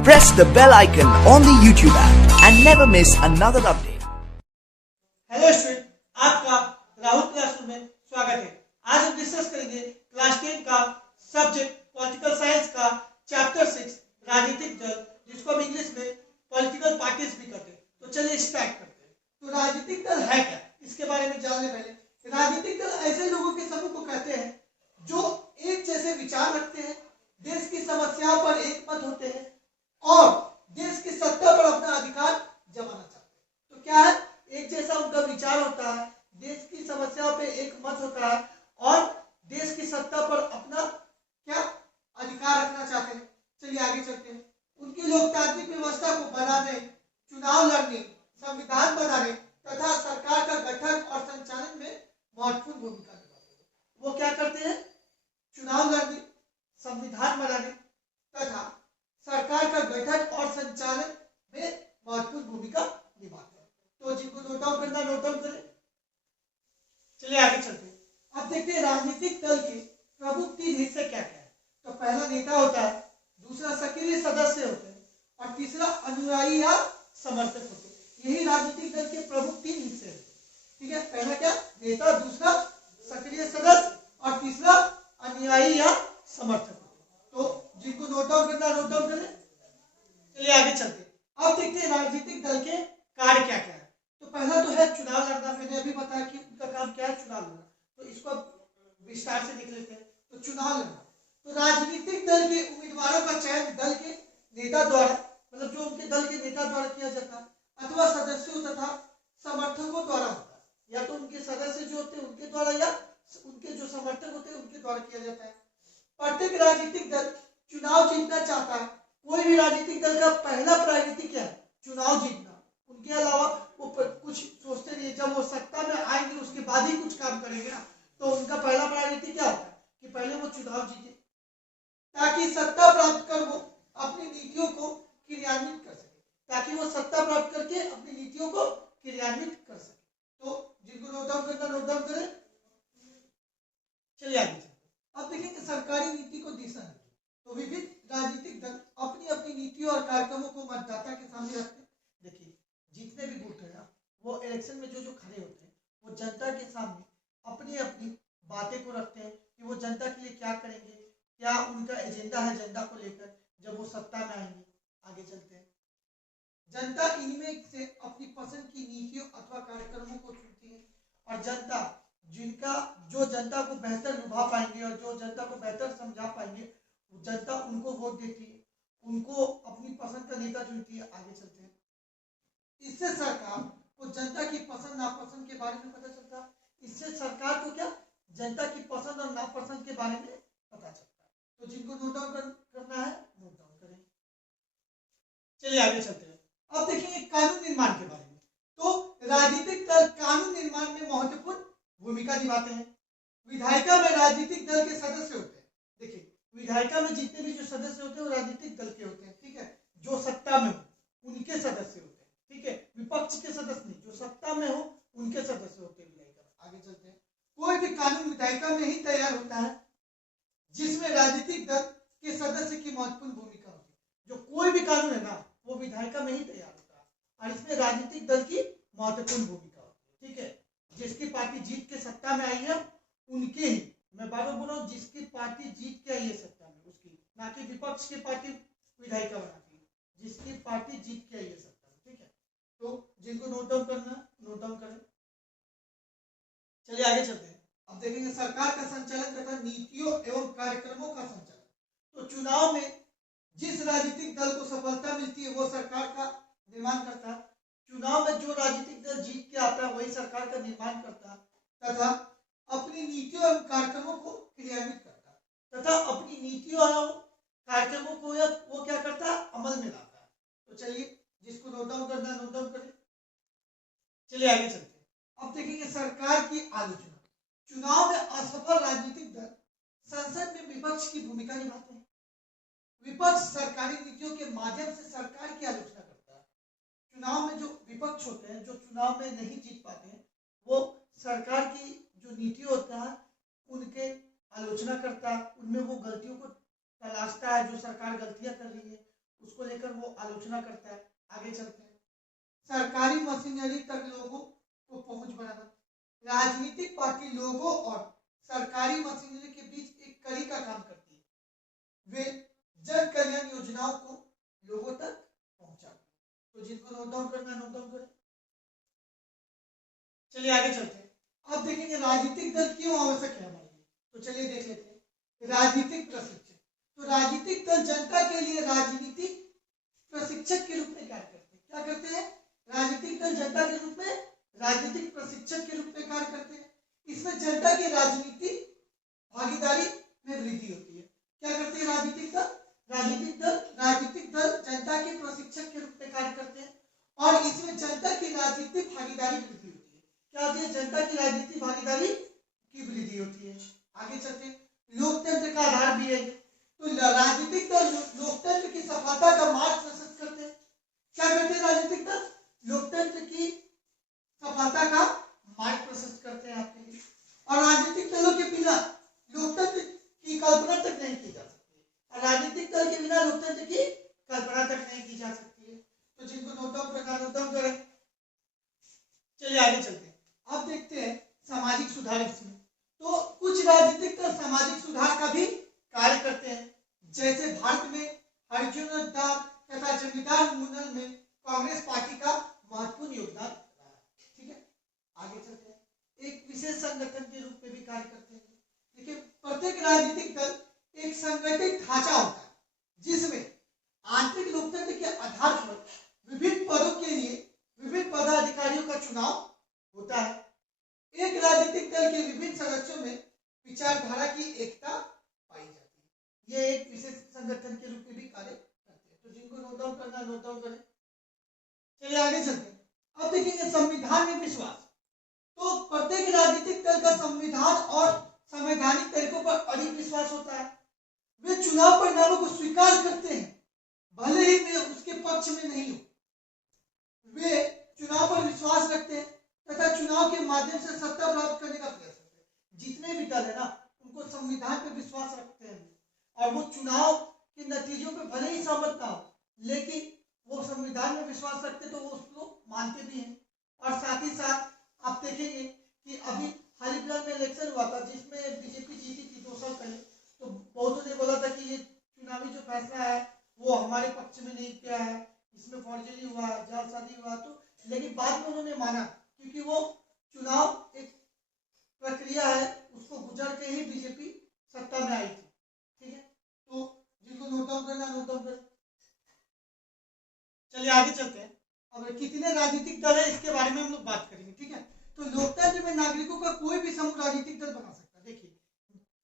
Press the bell icon on the YouTube app and never miss another update. Hello student, आपका Rahul classroom में स्वागत है। आज हम डिस्कस करेंगे क्लास 10 का सब्जेक्ट पॉलिटिकल साइंस का चैप्टर 6 राजनीतिक दल, जिसको हम इंग्लिश में पॉलिटिकल पार्टीज भी कहते हैं। तो चलिए स्टार्ट करते हैं। तो राजनीतिक दल है क्या, इसके बारे में जानने पहले राजनीतिक दल ऐसे लोगों के समूह को कहते हैं जो एक जैसे विचार रखते हैं, देश की समस्याओं पर एक मत होते हैं और देश की सत्ता पर अपना अधिकार जमाना चाहते हैं। तो क्या है, एक जैसा उनका विचार होता है, देश की समस्याओं पे एक मत होता है और देश की सत्ता पर अपना क्या अधिकार रखना चाहते हैं। चलिए आगे चलते हैं। उनकी लोकतांत्रिक व्यवस्था को बनाने, चुनाव लड़ने, संविधान बनाने तथा सरकार का गठन और संचालन में महत्वपूर्ण भूमिका निभाते हैं। वो क्या करते हैं, चुनाव लड़ने, संविधान बनाने तथा सरकार का गठन और संचालन में महत्वपूर्ण भूमिका निभाते हैं। तो जिनको नोट डाउन करना नोट डाउन करें। चलिए आगे चलते हैं। अब देखते हैं राजनीतिक दल के प्रमुख 3 हिस्से क्या क्या है। तो पहला नेता होता है, दूसरा सक्रिय सदस्य होते हैं और तीसरा अनुयायी या समर्थक होते हैं। यही राजनीतिक दल के प्रमुख 3 हिस्से हैं। ठीक है, पहला क्या, नेता, दूसरा सक्रिय सदस्य और तीसरा अनुयायी या समर्थक। तो जिनको नोट डाउन करना नोट डाउन करें। चलिए आगे चलते हैं। अब देखते हैं राजनीतिक दल के कार्य क्या क्या है। तो पहला तो है चुनाव लड़ना। मैंने अभी बताया कि उनका काम क्या है, चुनाव लड़ना। तो इसको अब विस्तार से देख लेते हैं। तो चुनाव लड़ना, तो राजनीतिक दल के उम्मीदवारों का चयन दल के नेता द्वारा, मतलब जो उनके दल के नेता द्वारा किया जाता है, अथवा सदस्यों तथा समर्थकों द्वारा होता है। या तो उनके सदस्य जो होते हैं उनके द्वारा या उनके जो समर्थक होते हैं उनके द्वारा किया जाता है। प्रत्येक राजनीतिक दल चुनाव जीतना चाहता है। कोई भी राजनीतिक दल का पहला प्रायोरिटी क्या है, चुनाव जीतना। उनके अलावा वो कुछ सोचते नहीं। जब वो सत्ता में आएंगे उसके बाद ही कुछ काम करेंगे ना। तो उनका पहला प्रायोरिटी क्या होता है कि पहले वो चुनाव जीते, ताकि सत्ता प्राप्त कर वो अपनी नीतियों को क्रियान्वित कर सके, ताकि वो सत्ता प्राप्त करके अपनी नीतियों को क्रियान्वित कर सके। तो जिनको नोट डाउन करना नोट डाउन करें। चलिए आगे चलते। अब देखेंगे सरकारी नीति को दिशा देना। तो विभिन्न राजनीतिक दल अपनी अपनी नीतियों और कार्यक्रमों को मतदाता के सामने रखते हैं। देखिए, जितने भी वोट है ना, वो इलेक्शन में जो खड़े होते हैं वो जनता के सामने अपनी अपनी बातें को रखते हैं कि वो जनता के लिए क्या करेंगे, क्या उनका एजेंडा है जनता को लेकर जब वो सत्ता में आएंगे। आगे चलते हैं। जनता इनमें से अपनी पसंद की नीतियों अथवा कार्यक्रमों को चुनती है और जनता जिनका जो जनता को बेहतर लुभा पाएंगे और जो जनता को बेहतर समझा पाएंगे, जनता उनको वोट देती है, उनको अपनी पसंद का नेता चुनती है। आगे चलते हैं। इससे सरकार को जनता की पसंद नापसंद के बारे में पता चलता है। इससे सरकार को क्या, जनता की पसंद और नापसंद के बारे में पता चलता है। तो जिनको नोट डाउन करना है नोट डाउन करें। चलिए आगे चलते हैं। अब देखेंगे कानून निर्माण के बारे में। तो राजनीतिक दल कानून निर्माण में महत्वपूर्ण भूमिका निभाते हैं। विधायिका में राजनीतिक दल के सदस्य होते हैं। देखिए, विधायिका में जितने भी जो सदस्य होते हैं वो राजनीतिक दल के होते हैं। ठीक है, जो सत्ता में हो उनके सदस्य होते हैं। ठीक है, विपक्ष के सदस्य नहीं, जो सत्ता में हो उनके सदस्य होते हैं विधायिका में। आगे चलते हैं। कोई भी कानून विधायिका में ही तैयार होता है जिसमें राजनीतिक दल के सदस्य की महत्वपूर्ण भूमिका होती है। जो कोई भी कानून है ना, वो विधायिका में ही तैयार होता है और इसमें राजनीतिक दल की महत्वपूर्ण भूमिका होती है। ठीक है, जिसकी पार्टी जीत के सत्ता में आई है उनके ही, मैं बार बार बोल रहा हूँ, जिसकी पार्टी जीत के आई है सत्ता में उसकी, ना कि विपक्ष की पार्टी विधायिका बनाती है, जिसकी पार्टी जीत के आई है सत्ता में। ठीक है, तो जिनको नोट डाउन करना नोट डाउन करें। चलिए आगे चलते हैं। अब देखेंगे सरकार का संचालन तथा नीतियों एवं कार्यक्रमों का संचालन। तो चुनाव में जिस राजनीतिक दल को सफलता मिलती है वो सरकार का निर्माण करता है। चुनाव में जो राजनीतिक दल जीत के आता है वही सरकार का निर्माण करता है तथा अपनी नीतियों एवं कार्यक्रमों को क्रियान्वित करता है तथा अपनी नीतियों एवं कार्यक्रमों को वो क्या करता है, अमल में लाता है। तो चलिए, जिसको नोट डाउन करना नोट डाउन करें। चलिए आगे चलते हैं। अब देखेंगे सरकार की आलोचना। चुनाव में असफल राजनीतिक दल संसद में विपक्ष की भूमिका निभाते हैं। विपक्ष सरकारी नीतियों के माध्यम से सरकार की आलोचना करता है। चुनाव में जो विपक्ष होते हैं, जो चुनाव में नहीं जीत पाते हैं, वो सरकार की जो नीति होता है उनके आलोचना करता है, उनमें वो गलतियों को तलाशता है, जो सरकार गलतियां कर रही है उसको लेकर वो आलोचना करता है। आगे चलते हैं। सरकारी मशीनरी तक लोगों को पहुंच बनाना। राजनीतिक पार्टी लोगों और सरकारी मशीनरी के बीच एक कड़ी का काम करती है। वे जन कल्याण योजनाओं को लोगों तक पहुंचाते हैं। तो जिनको नोट डाउन करना है नोट डाउन करें। चलिए आगे चलते हैं। अब देखेंगे राजनीतिक दल क्यों आवश्यक है हमारे लिए। तो चलिए देख लेते हैं। राजनीतिक प्रशिक्षण। तो राजनीतिक दल जनता के लिए राजनीतिक प्रशिक्षक के रूप में कार्य करते हैं। क्या करते हैं? राजनीतिक दल जनता के रूप में राजनीतिक प्रशिक्षक के रूप में कार्य करते हैं। इसमें जनता की राजनीतिक भागीदारी में वृद्धि होती है। क्या करते हैं राजनीतिक दल? राजनीतिक दल जनता के प्रशिक्षक के रूप में कार्य करते हैं और इसमें जनता की राजनीतिक भागीदारी वृद्धि होती है। क्या होती है? जनता की राजनीतिक भागीदारी की वृद्धि होती है। आगे चलते हैं। लोकतंत्र का आधार भी है। तो राजनीतिक दल लोकतंत्र की सफलता का मार्ग प्रशस्त करते हैं। क्या करते हैं राजनीतिक दल? लोकतंत्र की सफलता का मार्ग प्रशस्त करते हैं आपके लिए। और राजनीतिक दलों के बिना लोकतंत्र की कल्पना तक नहीं की जा सकती है। राजनीतिक दल के बिना लोकतंत्र की कल्पना तक नहीं की जा सकती है। तो जिनको नोट डाउन करना नोट डाउन करें। चलिए आगे चलते हैं। अब देखते हैं सामाजिक सुधार इसमें। तो कुछ राजनीतिक दल सामाजिक सुधार का भी कार्य करते हैं। जैसे भारत में हरिजनोद्धार तथा जमींदार उन्मूलन में कांग्रेस पार्टी का महत्वपूर्ण योगदान रहा है। ठीक है, आगे चलते हैं। एक विशेष संगठन के रूप में भी कार्य करते हैं। देखिए, प्रत्येक राजनीतिक दल एक संगठित ढांचा होता है जिसमें आंतरिक लोकतंत्र के आधार पर विभिन्न पदों के लिए विभिन्न पदाधिकारियों का चुनाव होता है। एक राजनीतिक दल के विभिन्न सदस्यों में विचारधारा की एकता पाई जाती है। यह एक विशेष संगठन के रूप में भी कार्य करते हैं। तो जिनको नोट डाउन करना नोट डाउन करें। चलिए आगे चलते हैं। अब देखेंगे संविधान में विश्वास। तो प्रत्येक राजनीतिक दल का संविधान और संवैधानिक तरीकों पर अडिग विश्वास होता है। वे चुनाव परिणामों को स्वीकार करते हैं भले ही वे उसके पक्ष में नहीं हो। वे चुनाव पर विश्वास रखते हैं तथा चुनाव के माध्यम से सत्ता प्राप्त करने का प्रयास करते हैं। जितने भी दल है ना, उनको संविधान पर विश्वास रखते हैं और वो चुनाव के नतीजों पर भले ही सहमत ना हो, लेकिन वो संविधान में विश्वास रखते तो वो उसको मानते भी हैं। और साथ ही साथ आप देखेंगे कि अभी हाल ही फिलहाल में इलेक्शन हुआ था जिसमें बीजेपी जीती थी 2 साल पहले। तो बहुतों ने बोला था कि ये चुनावी जो फैसला है वो हमारे पक्ष में नहीं किया है, इसमें फर्जी हुआ, जालसाजी हुआ। तो लेकिन बाद में उन्होंने माना क्योंकि वो चुनाव एक प्रक्रिया है, उसको गुजर के ही बीजेपी सत्ता में आई थी। ठीक है, तो जिनको नोट डाउन करना नोट डाउन कर। चलिए आगे चलते हैं। अब कितने राजनीतिक दल है इसके बारे में हम लोग बात करेंगे। ठीक है, तो लोकतंत्र में नागरिकों का कोई भी समूह राजनीतिक दल बना सकता है। देखिए,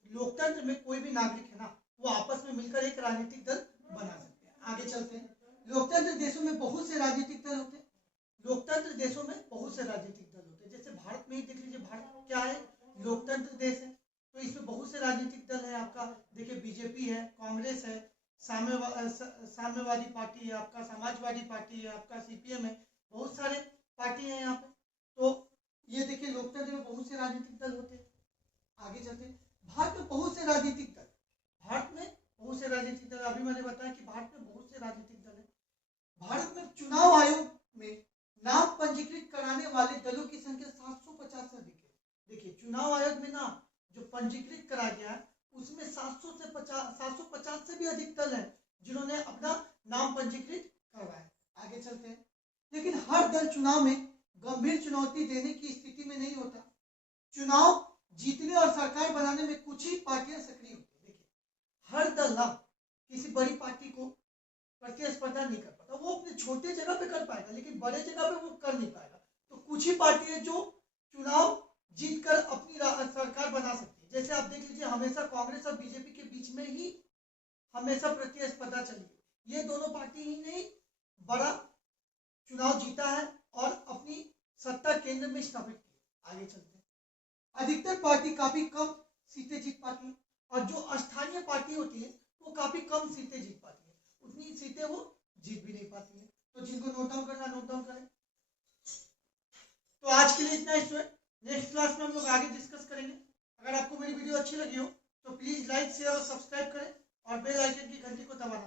लोकतंत्र में कोई भी नागरिक है ना, वो आपस में मिलकर एक राजनीतिक दल बना सकते हैं। आगे चलते हैं। लोकतंत्र देशों में बहुत से राजनीतिक दल होते हैं। लोकतंत्र देशों में बहुत से राजनीतिक दल होते हैं। जैसे भारत में ही देख लीजिए, भारत क्या है? लोकतंत्र देश है। तो इसमें बहुत से राजनीतिक दल है। आपका देखिए बीजेपी है, कांग्रेस है, साम्यवादी पार्टी है, आपका समाजवादी पार्टी है, आपका सीपीएम है, बहुत सारे पार्टी है यहाँ पे। तो ये देखिए लोकतंत्र में बहुत से राजनीतिक दल होते हैं। आगे चलते हैं। भारत में बहुत से राजनीतिक दल, भारत में बहुत से राजनीतिक दल, अभी मैंने बताया कि भारत में बहुत से राजनीतिक दल है। भारत में चुनाव आयोग में नाम पंजीकृत कराने वाले दलों की संख्या 750 से अधिक है। देखिए, चुनाव आयोग में नाम जो पंजीकृत करा गया है उसमें 750 से भी अधिक दल है जिन्होंने अपना नाम पंजीकृत करवाया है। आगे चलते हैं। लेकिन हर दल चुनाव में गंभीर चुनौती देने की स्थिति में नहीं होता। चुनाव जीतने और सरकार बनाने में कुछ ही पार्टियां सक्रिय होती है। देखिए, हर दल ना किसी बड़ी पार्टी को प्रतिस्पर्धा नहीं कर पाता। वो अपने छोटे जगह पे कर पाएगा लेकिन बड़े जगह पे वो कर नहीं पाएगा। तो कुछ ही पार्टी है जो चुनाव जीतकर अपनी सरकार बना सकती है। जैसे आप देख लीजिए, हमेशा कांग्रेस और बीजेपी के बीच में ही हमेशा प्रतिस्पर्धा चली। ये दोनों पार्टी ही ने बड़ा चुनाव जीता है और अपनी सत्ता केंद्र में स्थापित की। आगे चलते हैं। अधिकतर पार्टी काफी कम सीटें जीत पाती है और जो स्थानीय पार्टी होती है वो काफी कम सीटें जीत पाती है, उतनी सीटें वो जीत भी नहीं पाती है। तो जिनको नोट डाउन करना नोट डाउन करें। तो आज के लिए इतना ही स्टूडेंट, नेक्स्ट क्लास में हम लोग आगे डिस्कस करेंगे। अगर आपको मेरी वीडियो अच्छी लगी हो तो प्लीज लाइक शेयर और सब्सक्राइब करें और बेल आइकन की घंटी को दबाना